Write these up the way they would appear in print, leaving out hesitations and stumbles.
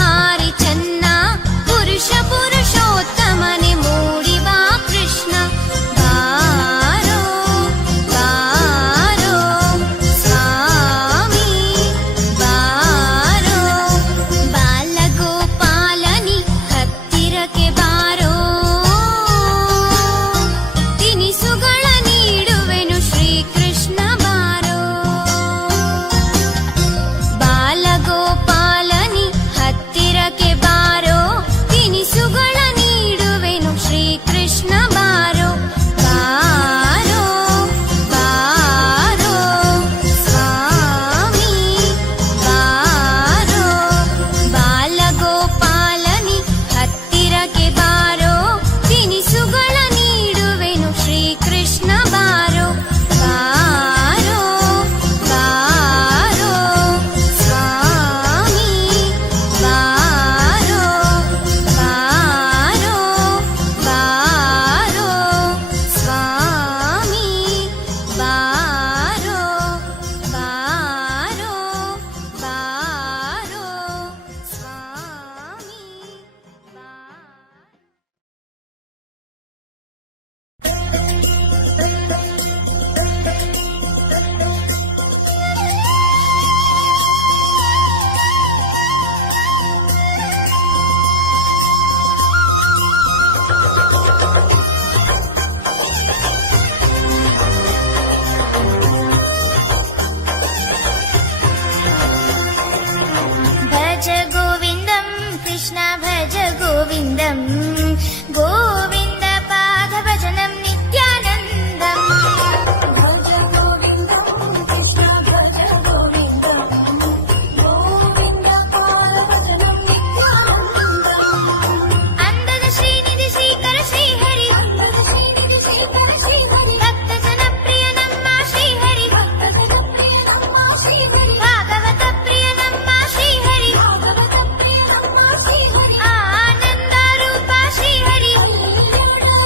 ಭಾರಿ ಚೆನ್ನ ಪುರುಷ ಪುರುಷೋತ್ತಮನೆ ಮೂಡಿ ಬಾ ಕೃಷ್ಣ ಬಾರೋ ಬಾರೋ ಸ್ವಾಮಿ ಬಾರೋ ಬಾಲಗೋಪಾಲನಿ ಹತ್ತಿರಕ್ಕೆ ಬಾರೋ ತಿನಿಸುಗಳ ನೀಡುವೆನು ಶ್ರೀಕೃಷ್ಣ ಬಾರೋ ಬಾಲಗೋಪಾಲನಿ ಹತ್ತಿರಕ್ಕೆ ಬಾರೋ ತಿನಿಸುಗಳ ನೀಡುವೆನು ಶ್ರೀಕೃಷ್ಣ ಬಾರೋ ಬಾರೋ ಬಾರೋ ಸ್ವಾಮಿ ಬಾರೋ ಬಾಲಗೋಪಾಲನಿ ಹತ್ತಿರಕ್ಕೆ ಬಾರೋ ತಿನಿಸುಗಳ ನೀಡುವೆನು ಶ್ರೀಕೃಷ್ಣ ಬಾರೋ ಬಾರೋ ಬಾರೋ ಸ್ವಾಮಿ ಬಾರೋ ಬಾರೋ ಬಾರೋ ಸ್ವಾಮಿ ಬಾರೋ ಬಾರೋ ಬಾರೋ ಸ್ವಾಮಿ ಭಜ ಗೋವಿಂದಂ ಕೃಷ್ಣ ಭಜ ಗೋವಿಂದಂ ಗೋವಿಂದ ಪಾದ ಭಜನಂ ನಿತ್ಯಾನಂದಂ ಭಜ ಗೋವಿಂದಂ ಕೃಷ್ಣ ಭಜ ಗೋವಿಂದಂ ಗೋವಿಂದ ಪಾದ ಭಜನಂ ನಿತ್ಯಾನಂದಂ ಅಂದದ ಶ್ರೀನಿಧಿ ಶ್ರೀಕರ ಶ್ರೀಹರಿ ಅಂದದ ಶ್ರೀನಿಧಿ ಶ್ರೀಕರ ಶ್ರೀಹರಿ ಭಕ್ತ ಜನಪ್ರಿಯ ನಮ್ಮ ಶ್ರೀಹರಿ ಭಕ್ತ ಜನಪ್ರಿಯ ನಮ್ಮ ಶ್ರೀಹರಿ ಭಾಗವತ ಪ್ರಿಯ ನಮ್ಮ ಶ್ರೀಹರಿ ಭಾಗವತ ಪ್ರಿಯ ನಮ್ಮ ಶ್ರೀಹರಿ ಆನಂದ ರೂಪ ಶ್ರೀಹರಿ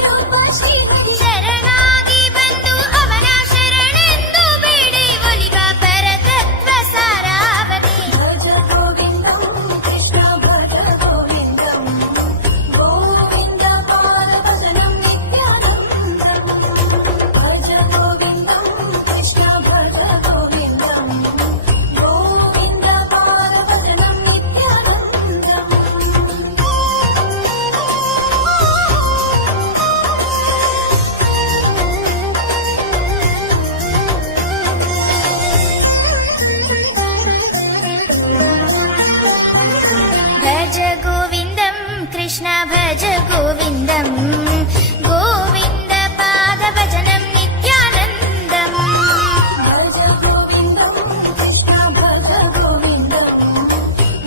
ರೂಪ ಶ್ರೀಹರಿ ಶರಣಾಗಿ ಬಂದು ಅವನ ಶರಣೆಂದು ಬೇಡಿ ಒಲಿವ ಪರತತ್ವ ಸಾರಾವತಿ ಭಜ ಗೋವಿಂದಂ ಕೃಷ್ಣ ಭಜ ಗೋವಿಂದಂ ಗೋವಿಂದ ಪಾದ ಭಜನಂ ನಿತ್ಯಾನಂದಂ ಭಜ ಗೋವಿಂದಂ ಕೃಷ್ಣ ಭಜ ಗೋವಿಂದಂ ಗೋವಿಂದ ಪಾದ ಭಜನಂ ನಿತ್ಯಾನಂದಂ ಭಜ ಗೋವಿಂದಂ ಕೃಷ್ಣ ಭಜ ಗೋವಿಂದಂ ಗೋವಿಂದ ಪಾದ ಭಜನಂ ನಿತ್ಯಾನಂದಂ ಭಜ ಗೋವಿಂದಂ ಕೃಷ್ಣ ಭಜ ಗೋವಿಂದಂ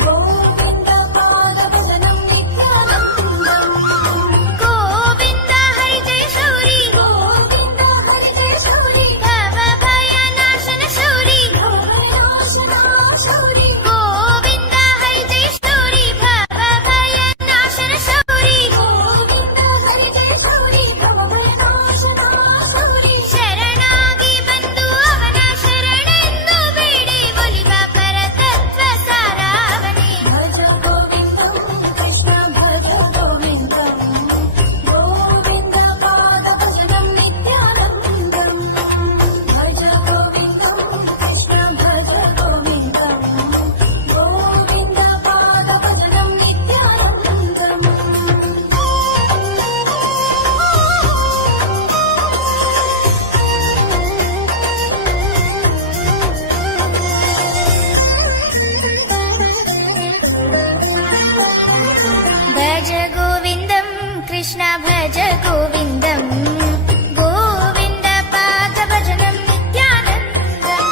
ಗೋವಿಂದ ಪಾದ ಭಜನಂ ನಿತ್ಯಾನಂದಂ ಗೋವಿಂದ ಹರಿ ಜಯ ಶೌರಿ ಗೋವಿಂದ ಹರಿ ಜಯ ಶೌರಿ ಭವ ಭಯ ನಾಶನ ಶೌರಿ ನಾಶನ ಶೌರಿ ಗೋವಿಂದ ಹರಿ ಜಯ ಶೌರಿ ಭವ ಭಯ ನಾಶನ ಶೌರಿ ಗೋವಿಂದ ಹರಿ ಜಯ ಶೌರಿ ಭವ ಭಯ ನಾಶನ ಶೌರಿ ಶರಣಾಗಿ ಬಂದು ಅವನ ಶರಣೆಂದು ಬೇಡಿ ಒಲಿವ ಪರತತ್ವ ಸಾರಾವನೆ ಭಜ ಗೋವಿಂದಂ ಕೃಷ್ಣ ಭಜ ಗೋವಿಂದಂ ಗೋವಿಂದ ಪಾದ ಭಜನಂ ನಿತ್ಯಾನಂದಂ ಭಜ ಗೋವಿಂದಂ ಕೃಷ್ಣ ಭಜ ಗೋವಿಂದಂ ಗೋವಿಂದ ಪಾದ ಭಜನಂ ನಿತ್ಯಾನಂದಂ ಭಜ ಗೋವಿಂದಂ ಕೃಷ್ಣ ಭಜ ಗೋವಿಂದಂ ಗೋವಿಂದ ಪಾದ ಭಜನಂ ನಿತ್ಯಾನಂದಂ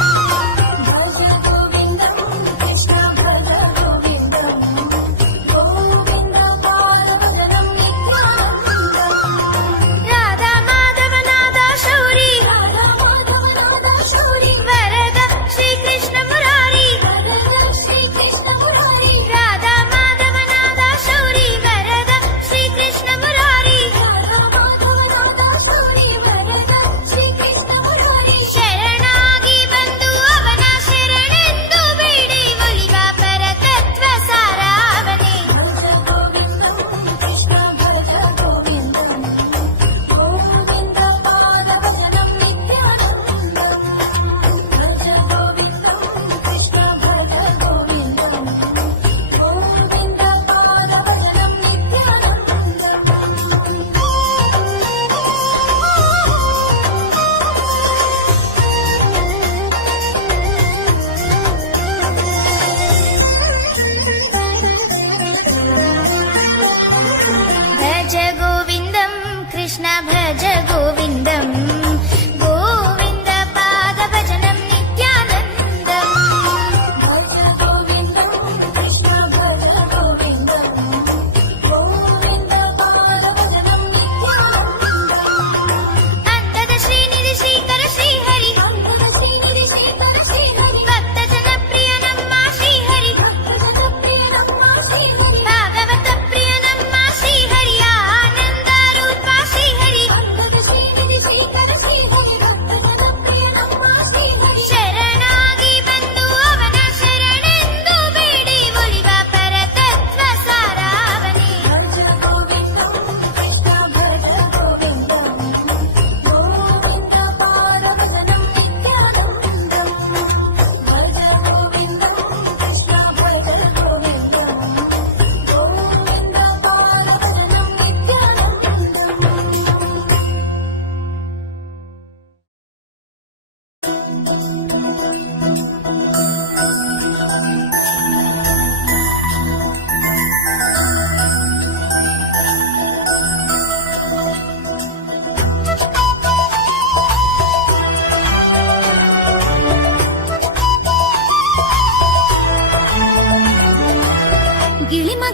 ಭಜ ಗೋವಿಂದಂ ಕೃಷ್ಣ ಭಜ ಗೋವಿಂದಂ ಗೋವಿಂದ ಪಾದ ಭಜನಂ ನಿತ್ಯಾನಂದಂ ರಾಧಾ ಮಾಧವನಾದ ಶೌರಿ ರಾಧಾ ಮಾಧವನಾದ ಶೌರಿ ವರದ ಶ್ರೀಕೃಷ್ಣ ಮುರಾರಿ ವರದ ಶ್ರೀಕೃಷ್ಣ ಮುರಾರಿ ರಾಧಾ ಮಾಧವನಾದ ಶೌರಿ ವರದ ಶ್ರೀಕೃಷ್ಣ ಮುರಾರಿ ರಾಧಾ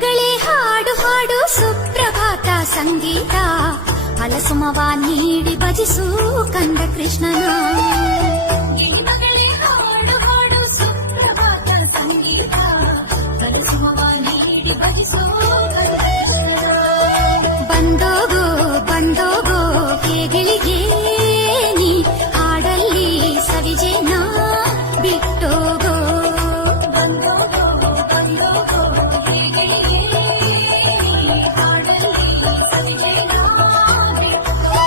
ಗಿಳಿಮಗಳೇ ಹಾಡು ಹಾಡು ಸುಪ್ರಭಾತ ಸಂಗೀತ ಫಲಸುಮವ ನೀಡಿ ಭಜಿಸು ಕಂದ ಕೃಷ್ಣನ. ಗಿಳಿಮಗಳೇ ಹಾಡು ಹಾಡು ಸುಪ್ರಭಾತ ಸಂಗೀತ ಫಲಸುಮವ ನೀಡಿ ಭಜಿಸು ಕಂದ ಕೃಷ್ಣನ. ಬಂದೋಗೋ ಬಂದೋಗೋ ಹೇಗಳಿಗೆ ನೀ ಹಾಡಲ್ಲಿ ಸವಿಜೇನ ಬಿಟ್ಟೋಗೋ. ಬಂದೋಗೋ ಬಂದೋಗೋ ಹೇಗಳಿಗೆ ನೀ ಹಾಡಲ್ಲಿ ಸವಿಜೇನ ಬಿಟ್ಟೋಗೋ.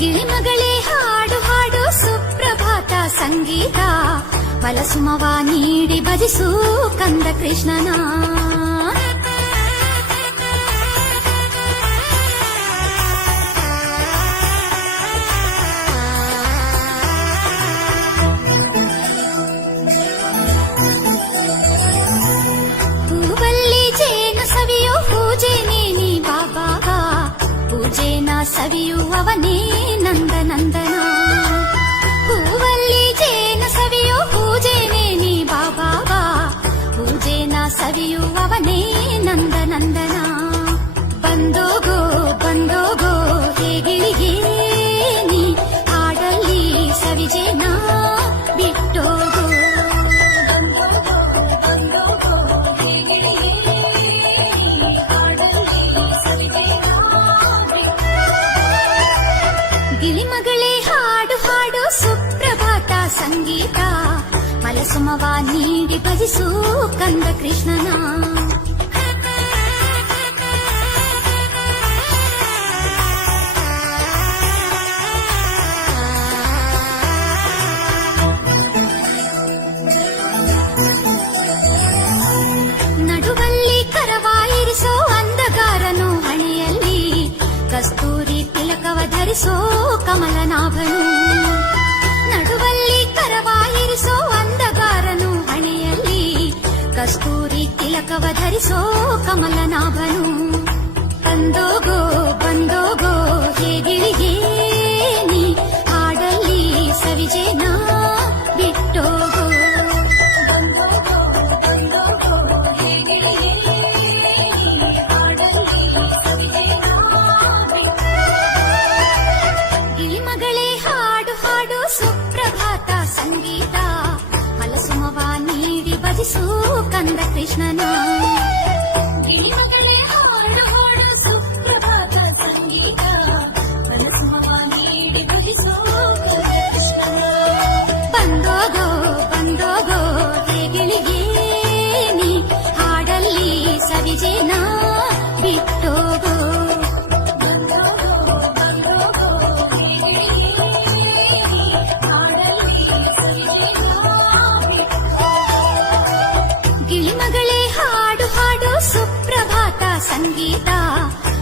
ಗಿಳಿಮಗಳೇ ಹಾಡು ಹಾಡು ಸುಪ್ರಭಾತ ಸಂಗೀತ ಫಲಸುಮವ ನೀಡಿ ಭಜಿಸು ಕಂದ ಕೃಷ್ಣನ. ಸವಿಯುವವನೇ ನಂದನಂದನ. ಹೂವಲ್ಲಿ ಜೇನ ಸವಿಯೋ ಪೂಜೆನೇ ನೀ ಬಾಬಾ. ಪೂಜೆನ ಸವಿಯುವವನೇ ನಂದನಂದನ. ಬಂದೋಗೋ ಬಂದೋಗೋ ಹೇಗಳಿಗೆ ನೀ ಹಾಡಲ್ಲಿ ಸವಿಜೇನ ಬಿಟ್ಟೋಗೋ. ಬಂದೋಗೋ ಬಂದೋಗೋ ಹೇಗಳಿಗೆ ನೀ ಹಾಡಲ್ಲಿ ಸವಿಜೇನ. ಗಿಳಿಮಗಳೇ ಹಾಡು ಹಾಡು ಸುಪ್ರಭಾತ ಸಂಗೀತ ಫಲಸುಮವ ನೀಡಿ ಭಜಿಸು ಕಂದ ಕೃಷ್ಣನ. ನಡುವಲ್ಲಿ ಕರವಾಯಿರಿಸೋ ಅಂಧಗಾರನು ಹಣೆಯಲ್ಲಿ ಕಸ್ತೂರಿ ತಿಲಕವ ಧರಿಸೋ ಕಮಲನಾಭನು. ನಡುವಲ್ಲಿ ಕರವಾಯಿರಿಸೋ ಅಂಧಗಾರನು ಹಣೆಯಲ್ಲಿ ಕಸ್ತೂರಿ ತಿಲಕವ ಧರಿಸೋ ಕಮಲನಾಭನು. ಬಂದೋಗೋ ಬಂದೋಗೋ ಹೇಗಳಿಗೆ ನೀ ಹಾಡಲ್ಲಿ ಸವಿಜೇನ ಬಿಟ್ಟೋಗೋ. ಬಂದೋಗೋ ಬಂದೋಗೋ ಹೇಗಳಿಗೆ ನೀ ಹಾಡಲ್ಲಿ ಸವಿಜೇನ ಬಿಟ್ಟೋಗೋ. ಗಿಳಿಮಗಳೇ ಹಾಡು ಹಾಡು ಸುಪ್ರಭಾತ ಸಂಗೀತ ಫಲಸುಮವ ನೀಡಿ ಭಜಿಸು ಕಂದ ಕೃಷ್ಣನ. ಗಿಳಿಮಗಳೇ ಹಾಡು ಹಾಡು ಸುಪ್ರಭಾತ ಸಂಗೀತ ಫಲಸುಮವ ನೀಡಿ ಭಜಿಸು ಕಂದ ಕೃಷ್ಣನ. ಬಂದೋಗೋ ಬಂದೋಗೋ ಹೇಗಳಿಗೆ ನೀ ಹಾಡಲ್ಲಿ ಸವಿಜೇನ ಬಿಟ್ಟೋಗೋ. ಗಿಳಿಮಗಳೇ ಹಾಡು ಹಾಡು ಸುಪ್ರಭಾತ ಸಂಗೀತ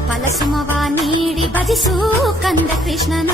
ಫಲಸುಮವ ನೀಡಿ ಭಜಿಸು ಕಂದ ಕೃಷ್ಣನ.